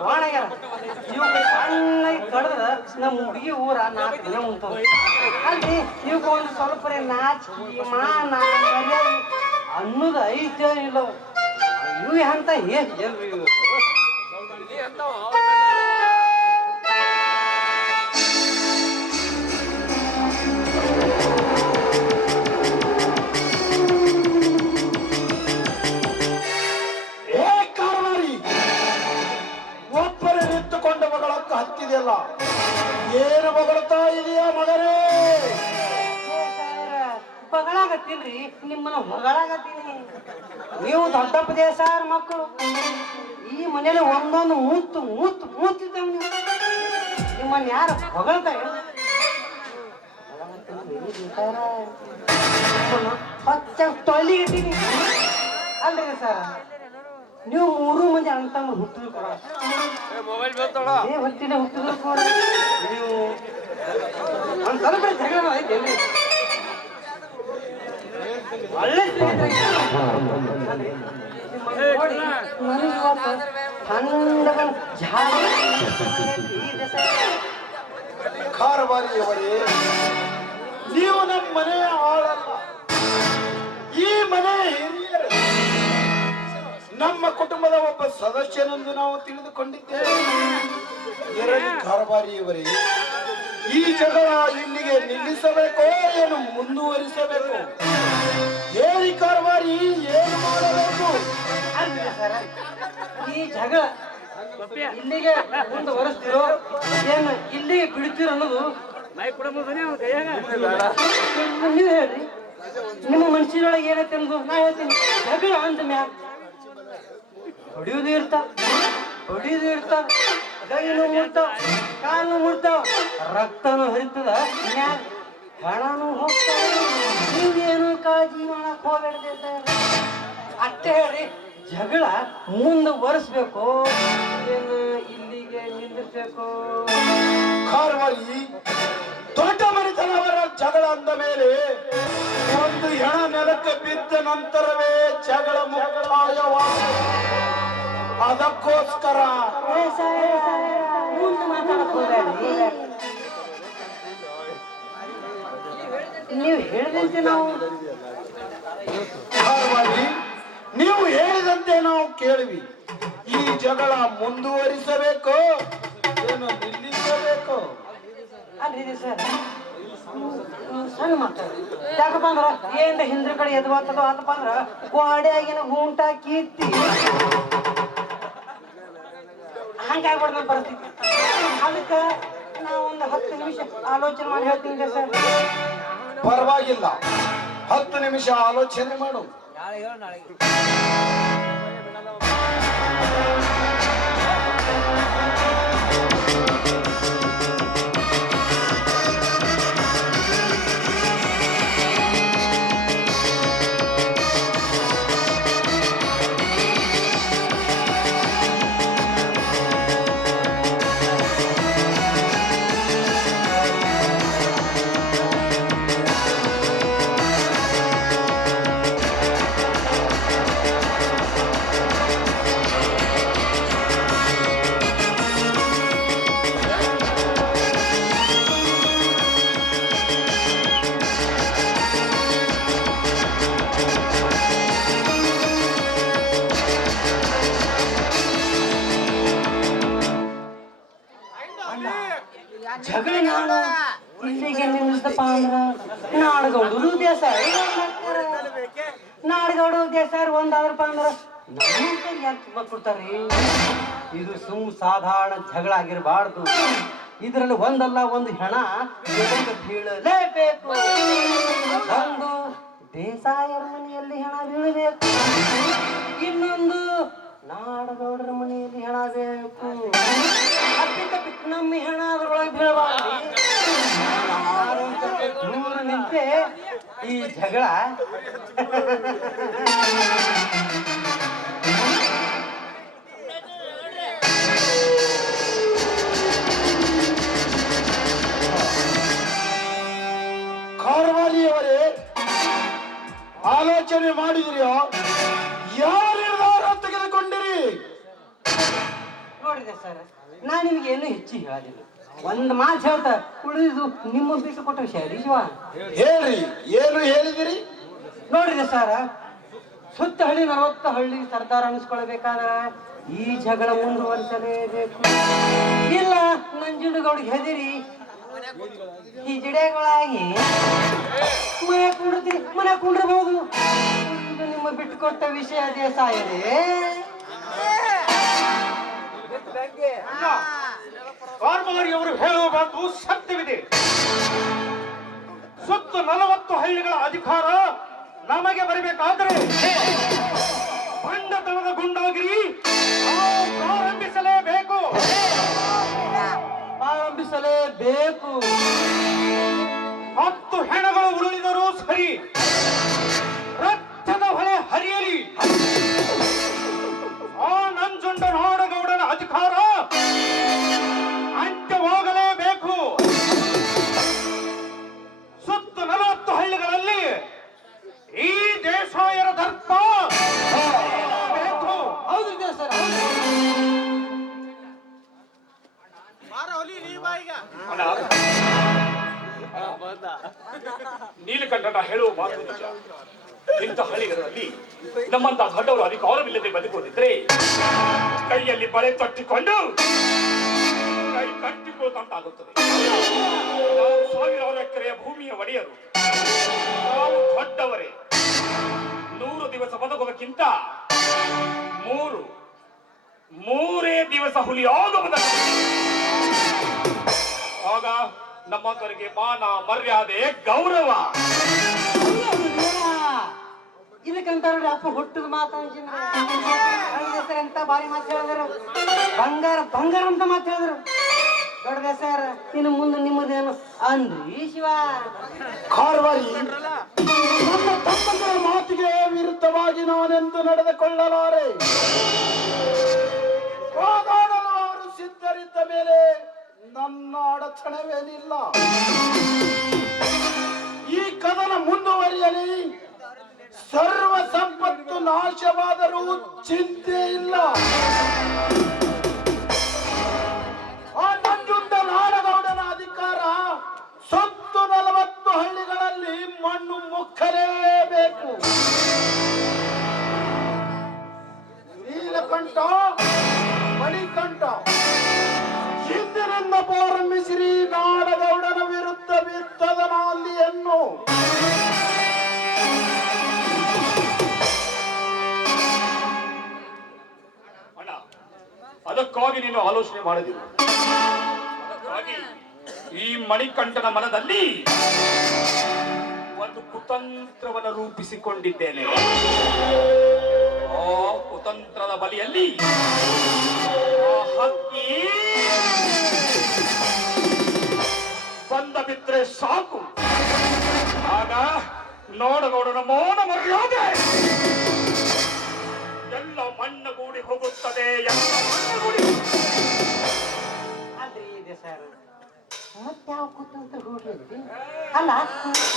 ಕೋಣಗ್ಯಾರ ಇವ್ ಸಣ್ಣಗೆ ಕಡ್ದ್ರ ನಮ್ಮ ಹುಡುಗಿ ಊರ 4 ದಿನ ಉಂಟು ಅಲ್ಲಿ ಇವಕ್ಕೆ ಒಂದು ಸ್ವಲ್ಪ ನಾಚಿಕೆ ಮಾನ ಮರ್ಯಾದೆ ಅನ್ನೋದು ಐತೆ ಇಲ್ಲ ಇವು ಅಂತ ಏನ್ರಿ ಇವು ಹತ್ತಿದೆಯಲ್ಲ ಏನು ಬಗಳ್ತಾ ಇದೆಯಾ ಮಗನೇ? ಬಗಳಾಗತ್ತೀನ್ರಿ ನಿಮ್ಮನ್ನ ಹೊಗಳಾಗತ್ತೀನಿ. ನೀವು ದೊಡ್ಡಪ್ಪದೇ ಸಾರ್ ಮಕ್ಕಳು ಈ ಮನೇಲಿ ಒಂದೊಂದು ಮೂತಿದ್ದಾವ ನಿಮ್ಮನ್ನ ಯಾರು ಹೊಗಳ್ತಾ ತೊಳಿಗತ್ತೀನಿ ಅಲ್ರಿ ಸರ್. ನೀವು 3 ಮಂದಿ ಅಣ್ಣ ಹುಟ್ಟಿದ್ರು ಕೊಡ ಹುಟ್ಟಿದ್ರು ಕೊಡ ನೀವು ಒಂದು ಸ್ವಲ್ಪ ಜಗಳ ಐತೇನ್ರಿ ಒಳ್ಳೆ ಕಾರವಾರಿಯವರೇ, ನೀವು ನಮ್ಮ ಮನೆಯ ಆಳಲ್ಲ, ಈ ಮನೆಯ ಹಿರಿಯರು, ನಮ್ಮ ಕುಟುಂಬದ ಒಬ್ಬ ಸದಸ್ಯನೆಂದು ನಾವು ತಿಳಿದುಕೊಂಡಿದ್ದೇವೆ. ಎರಡಿ ಕಾರವಾರಿಯವರೇ, ಈ ಜಗಳ ಇಲ್ಲಿಗೆ ನಿಲ್ಲಿಸಬೇಕೋ ಏನು ಮುಂದುವರಿಸಬೇಕು? ಹೇಳಿ ಕಾರವಾರಿ, ಏನು ಮಾಡಬೇಕು? ಈ ಜಗಳ ಇಲ್ಲಿಗೆ ಮುಂದುವರಿಸ್ತಿರೋ ಏನು ಇಲ್ಲಿಗೆ ಬಿಡ್ತೀರ ಅನ್ನೋದು ನೀವು ಹೇಳ್ರಿ. ನಿಮ್ಮ ಮನಸ್ಸಿನೊಳಗೆ ಏನೈತೆ ಅನ್ನೋದು ನಾ ಹೇಳ್ತೀನಿ. ಜಗಳ ಅಂದ ಮ್ಯಾಲ ಹೊಡಿಯೋದು ಇರ್ತಾವ ಕೈನು ಮುಡ್ತಾವ ಕಾಲು ಮುಡ್ತಾವ ರಕ್ತನೂ ಹರಿತದ ಮ್ಯಾಲ ಹಣನೂ ಹೋಗ್ತಾವ. ನೀವೇನು ಕಾಳಜಿ ಮಾಡಕ್ ಹೋಗ್ಬೇಡ್ದೆ ಅಷ್ಟೇ ಹೇಳ್ರಿ. ಜಗಳ ಮುಂದುವರಿಸ್ಬೇಕು ಏನು ಇಲ್ಲಿಗೆ ನಿಲ್ಲಿಸ್ಬೇಕು? ಕಾರವಾರಿ, ದೊಡ್ಡ ಮನೆತನವರ ಜಗಳ ಅಂದ ಮೇಲೆ ಒಂದು ಹೆಣ ನೆಲಕ್ಕೆ ಬಿದ್ದ ನಂತರವೇ ಜಗಳ ಮುಕ್ತಾಯವಾದ. ಅದಕ್ಕೋಸ್ಕರ ಮುಂದೆ ಮಾತಾಡಕ್ ಹೋಗ್ಬೇಡ್ರಿ. ನೀವು ಹೇಳಿದಂತೆ ನಾವು ಕಾರವಾರಿ, ನೀವು ಹೇಳಿದಂತೆ ನಾವು ಕೇಳಿವಿ. ಈ ಜಗಳ ಮುಂದುವರಿಸಬೇಕು ಏನು ನಿಲ್ಲಿಸಬೇಕು? ಅಲ್ರಿ ಸರ್, ಸಣ್ಣ ಮಕ್ಕಳು ಯಾಕಪ್ಪ ಅಂದ್ರ ಏನ್ ಹಿಂದ್ರ ಕಡೆ ಎದ್ವಾತದೋ ಆತಪ್ಪ ಅಂದ್ರ ಗೋಡೆಯಾಗಿನ ಗೂಂಟ ಕೀರ್ತಿ ಹಂಗಾಗ್ಬಾರ್ದು ನಮ್ಮ ಪರಿಸ್ಥಿತಿ. ಅದಕ್ಕೆ ನಾವು ಒಂದು 10 ನಿಮಿಷ ಆಲೋಚನೆ ಮಾಡಿ ಹೇಳ್ತೀನಿ ಸರ್. ಪರವಾಗಿಲ್ಲ, 10 ನಿಮಿಷ ಆಲೋಚನೆ ಮಾಡು. ಜಗಳ ನಾಡು ಇಲ್ಲಿಗೆ ನಿಲ್ಲಿಸ್ತಪ್ಪ ಅಂದ್ರ ನಾಡಗೌಡರು ದೇಸಾಯಿ ನಾಡಗೌಡರು ದೇಸಾಯಿ ಒಂದಾದ್ರಪ್ಪ ಅಂದ್ರ ಯಾಕೆ ತುಂಬ ಕೊಡ್ತಾರ್ರಿ? ಇದು ಸಾಧಾರಣ ಜಗಳ ಆಗಿರಬಾರ್ದು. ಇದರಲ್ಲಿ ಒಂದಲ್ಲ ಒಂದು ಹೆಣ ಬೀಳಲೇಬೇಕು. ಒಂದು ದೇಸಾಯರ ಮನೆಯಲ್ಲಿ ಹೆಣ ಬೀಳಬೇಕು, ಇನ್ನೊಂದು ನಾಡಗೌಡರ ಮನೆಯಲ್ಲಿ ಹೆಣ ಬೇಕು. ಅಪ್ಪಿತಪ್ಪಿಟ್ಟು ನಮ್ಮ ಹೆಣ ಅದ್ರೊಳಗೆ ಬೀಳಬಾರ್ದು. ದೂರ ನಿಂತೆ ಈ ಜಗಳ ಕಾರವಾರಿಯವರೇ, ಆಲೋಚನೆ ಮಾಡಿದ್ರಿಯೋ? ಯಾವ ನಿರ್ಧಾರ ತೆಗೆದುಕೊಂಡಿರಿ? ನೋಡಿದೆ ಏನು ಹೆಚ್ಚಿಗೆ ಹೇಳೋದಿಲ್ಲ. ಒಂದು ಮಾತು ಹೇಳ್ತಾ ಉಳಿದು ನಿಮ್ಮ ಬಿಟ್ಟು ಕೊಟ್ಟ ವಿಷಯ ರೀ ಶಿವ. ಹೇಳ್ರಿ, ಏನು ಹೇಳಿದಿರಿ? ನೋಡ್ರಿ ಸರ್, ಸುತ್ತ ಹಳ್ಳಿ 40 ಹಳ್ಳಿ ಸರ್ದಾರ ಅನಿಸ್ಕೊಳ್ಬೇಕಾದ್ರೆ ಈ ಜಗಳ ಮುಂದುವರಿಸಲೇಬೇಕು. ಇಲ್ಲ ನಂಜುಂಡಗೌಡಿಗೆ ಹೆದರಿ ಈ ಜಿಡೆಗಳಾಗಿ ಮನೆ ಕುಂಡಿರ್ಬೋದು. ಇದು ನಿಮ್ಮ ಬಿಟ್ಟುಕೊಟ್ಟ ವಿಷಯ ದೇಸಾಯರೇ. ಕಾರ್ಮಾರಿಯವರು ಹೇಳುವ ಮಾತು ಸತ್ಯವಿದೆ. ಸುತ್ತ 40 ಹಳ್ಳಿಗಳ ಅಧಿಕಾರ ನಮಗೆ ಬರಬೇಕಾದರೆ ಬಂಡತನದ ಗುಂಡಾಗಿರಿ ಪ್ರಾರಂಭಿಸಲೇಬೇಕು. ಪ್ರಾರಂಭಿಸಲೇಬೇಕು. 10 ಹೆಣಗಳು ಉರುಳಿದರೂ ಸರಿ, ರಕ್ತದ ಹೊಳೆ ಹರಿಯಲಿ. ಆ ನಂಜುಂಡ ನಾಡಗೌಡನ ಅಧಿಕಾರ ಅಂತ್ಯವಾಗಲೇಬೇಕು. ಸುತ್ತ 40 ಹಳ್ಳಿಗಳಲ್ಲಿ ಈ ದೇಸಾಯರ ದರ್ಪ ಬೇಕು. ಹೌದು ಸರ್, ನೀಲಕಂಠನ ಹೇಳುವ ಮಾತು ನಿಜ. ಇಂಥ ಹಳ್ಳಿಗಳಲ್ಲಿ ನಮ್ಮಂತ ದೊಡ್ಡವರು ಅಧಿಕಾರವಿಲ್ಲದೆ ಬದುಕುವುದಿದ್ರೆ ಕೈಯಲ್ಲಿ ಬಳೆ ತಟ್ಟಿಕೊಂಡು ಕೈ ಕಟ್ಟಿಕೊಳ್ಳುವಂತಾಗುತ್ತದೆ. ನಾವು ಸಾವಿರಾರು ಎಕರೆಯ ಭೂಮಿಯ ಒಡೆಯರು, ನಾವು ದೊಡ್ಡವರೇ. 100 ದಿವಸ ಬದುಕುವುದಕ್ಕಿಂತ ಮೂರೇ ದಿವಸ ಹುಲಿಯಾಗುವುದಕ್ಕೆ ಆಗ ನಮ್ಮಂತವರಿಗೆ ಮಾನ, ಮರ್ಯಾದೆ, ಗೌರವ. ಇದಕ್ಕಂತ ಅಪ್ಪ ಹುಟ್ಟದ ಮಾತು ಅಂತ ಬಾರಿ ಮಾತು ಹೇಳಿದ್ರು. ಬಂಗಾರ ಬಂಗಾರ ಅಂತ ಮಾತು ಹೇಳಿದ್ರು. ದೊಡ್ಡ ದೇಸಾಯರ ಇನ್ನು ಮುಂದೆ ನಿಮ್ಮದೇನು ಅಂದ್ರಿ ಶಿವ? ಕಾರ್ವಾರಿ, ನನ್ನ ತಮ್ಮಂದಿರ ಮಾತಿಗೆ ವಿರುದ್ಧವಾಗಿ ನಾನೆಂದು ನಡೆದುಕೊಳ್ಳಲಾರೆ. ಹೋಗಾಡಲು ಅವರು ಸಿದ್ಧರಿದ್ದ ಮೇಲೆ ನನ್ನ ಅಡಚಣೆವೇನಿಲ್ಲ. ಈ ಕದನ ಮುಂದುವರಿಯಲಿ, ಸರ್ವ ಸಂಪತ್ತು ನಾಶವಾದರೂ ಚಿಂತೆ ಇಲ್ಲ. ಆ ನಂಜುಂಡ ನಾಡಗೌಡನ ಅಧಿಕಾರ ಸುತ್ತ 40 ಹಳ್ಳಿಗಳಲ್ಲಿ ಮಣ್ಣು ಮುಕ್ಕಲೇಬೇಕು. ನೀಲಕಂಠ, ಮಣಿಕಂಠ, ಇಂದಿನಿಂದ ಪ್ರಾರಂಭಿಸಿರಿ ನಾಡಗೌಡನ ವಿರುದ್ಧ ಬಿತ್ತದ ನಾಂದಿಯನ್ನು. ಅಣ್ಣ, ಅದಕ್ಕಾಗಿ ನೀನು ಆಲೋಚನೆ ಮಾಡಿದಿರು. ಅದಕ್ಕಾಗಿ ಈ ಮಣಿಕಂಠನ ಮನದಲ್ಲಿ ಒಂದು ಕುತಂತ್ರವನ್ನು ರೂಪಿಸಿಕೊಂಡಿದ್ದೇನೆ. ಆ ಕುತಂತ್ರದ ಬಲಿಯಲ್ಲಿ ಹಕ್ಕಿ ಬಂದ ಬಿದ್ರೆ ಸಾಕು. ಆಗ ನಾಡಗೌಡನ ಮೌನ ಮರ್ಯಾದೆ ಎಲ್ಲ ಮಣ್ಣಗೂಡಿ ಹೋಗುತ್ತದೆ. ಅದ್ರಿ ದೇಸಾಯರ ಮತ್ಯಾವ ಕೂತಂತ ಹೋಗ್ಲಿ ಅಲ್ಲ,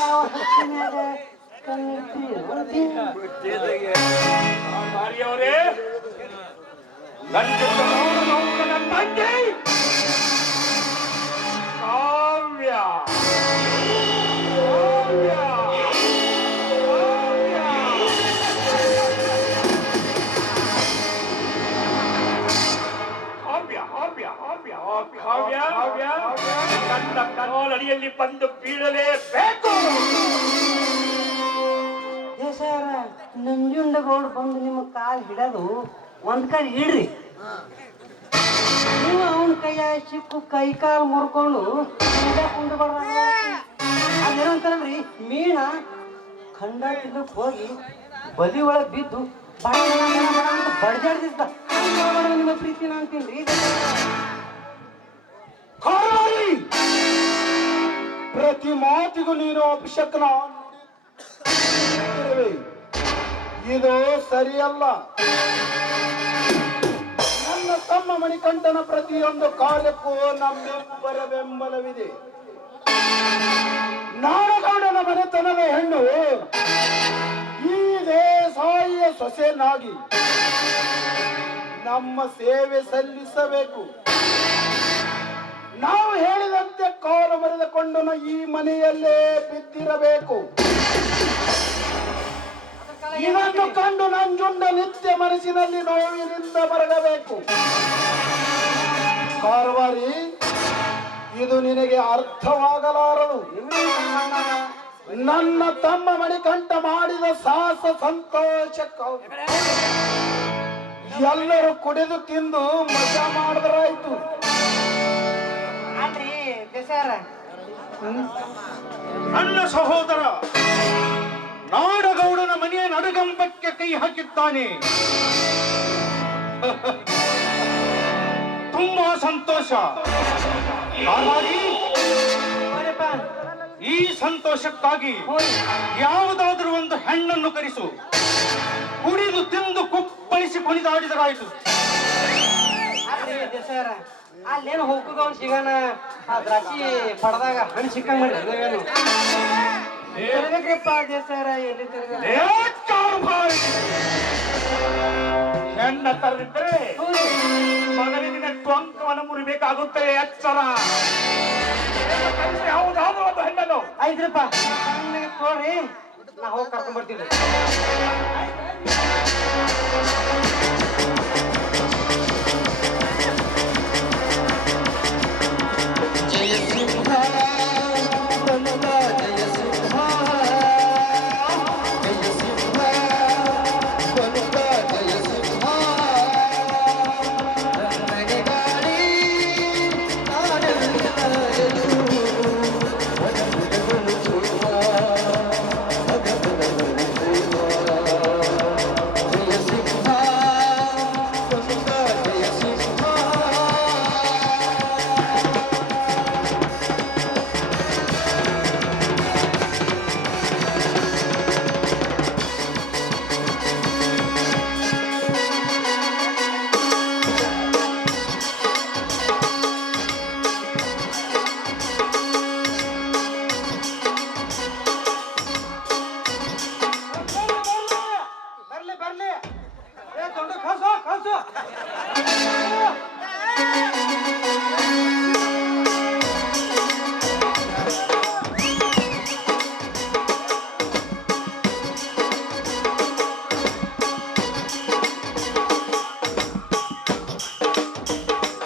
ಯಾವ ಹಚ್ಚಿನ್ಯಾಗ ಮಾರಿಯವರೇ, ನನ್ನ ತಂದೆ ಕಾವ್ಯ ನನ್ನ ಕಣ್ಣಡಿಯಲ್ಲಿ ಬಂದು ಬೀಳಲೇಬೇಕು. ದೇಸಾಯರ ನಂಜುಂಡಗೌಡ ಬಂದು ನಿಮ್ಮ ಕಾಲು ಹಿಡದು ಒಂದ್ ಕಾಲು ಹಿಡ್ರಿ. ನೀವು ಅವನ ಕೈಯ ಸಿಕ್ಕು ಕೈ ಕಾಲು ಮುರ್ಕೊಂಡು ಕುಂಡು ಅದೇನಂತಾರಲ್ರಿ, ಮೀನ ಖಂಡ ತಿನ್ನಕ್ ಹೋಗಿ ಬದಿ ಒಳಗೆ ಬಿದ್ದು ಬಡ್ಜಾಡ್ದಿದ್ದ ನಿಮ್ಮ ಪ್ರೀತಿನ ಅಂತೀನ್ರಿ. ಪ್ರತಿ ಮಾತಿಗೂ ನೀನು ಅಭಿಷೇಕನ ಇದು ಸರಿಯಲ್ಲ. ನನ್ನ ತಮ್ಮ ಮಣಿಕಂಠನ ಪ್ರತಿಯೊಂದು ಕಾರ್ಯಕ್ಕೂ ನಮ್ಮಿಬ್ಬರ ಬೆಂಬಲವಿದೆ. ನಾಡಗೌಡನ ಮನೆತನದ ಹೆಣ್ಣು ಈ ದೇಸಾಯಿಯ ಸೊಸೆನಾಗಿ ನಮ್ಮ ಸೇವೆ ಸಲ್ಲಿಸಬೇಕು. ಈ ಮನೆಯಲ್ಲೇ ಬಿದ್ದಿರಬೇಕು. ಇದನ್ನು ಕಂಡು ನಂಜುಂಡ ನಿತ್ಯ ಮನಸ್ಸಿನಲ್ಲಿ ನೋವಿನಿಂದ ಮರಗಬೇಕು. ಕಾರವಾರಿ, ಇದು ನಿನಗೆ ಅರ್ಥವಾಗಲಾರದು. ನನ್ನ ತಮ್ಮ ಮಣಿಕಂಠ ಮಾಡಿದ ಸಾಹಸ ಸಂತೋಷಕ್ಕಾಗಿ ಎಲ್ಲರೂ ಕುಡಿದು ತಿಂದು ಮಜಾ ಮಾಡಿದ್ರಾಯ್ತು. ಅಲ್ರಿ ದೇಸಾರ, ನನ್ನ ಸಹೋದರ ನಾಡಗೌಡನ ಮನೆಯ ನಡುಗಂಬಕ್ಕೆ ಕೈ ಹಾಕಿದ್ದಾನೆ. ತುಂಬಾ ಸಂತೋಷ. ಹಾಗಾಗಿ ಹೋರಪ್ಪ, ಈ ಸಂತೋಷಕ್ಕಾಗಿ ಹೋರಿ. ಯಾವುದಾದ್ರೂ ಒಂದು ಹೆಣ್ಣನ್ನು ಕರೆಸು. ಕುಡಿದು ತಿಂದು ಕುಪ್ಪಳಿಸಿ ಕುಣಿದಾಡಿದರಾಯ್ತು. ಅಲ್ರಿ ದೇಸಾರ, ಅಲ್ಲೇನು ಹೋಗುದವ್ ಸಿಗಣ ಆ ದ್ರಾಕ್ಷಿ ಪಡೆದಾಗ ಹಣ್ಣು ಸಿಕ್ಕಂಗ್ ಮಾಡಿದ್ರೇನು ತಿರ್ಬೇಕ್ರಿಪ್ಪ ದೇಸಾರ, ಎಲ್ಲಿ ತಿರ್ಗ ಹೆಣ್ಣ ತರದಿದ್ದರೆ ಮಗನಿನ ಟೊಂಕವನ್ನು ಮುರಿಬೇಕಾಗುತ್ತದೆ. ಎಚ್ಚರ. ಯಾವುದಾದ್ರೂ ಒಂದು ಹೆಣ್ಣನ್ನು ಆಯ್ತ್ರಪ್ಪ, ಸಣ್ಣಗೆ ತೋರಿ ನಾ ಹೋಗಿ ಕರ್ಕೊಂಡ್ ಬರ್ತೀವಿ.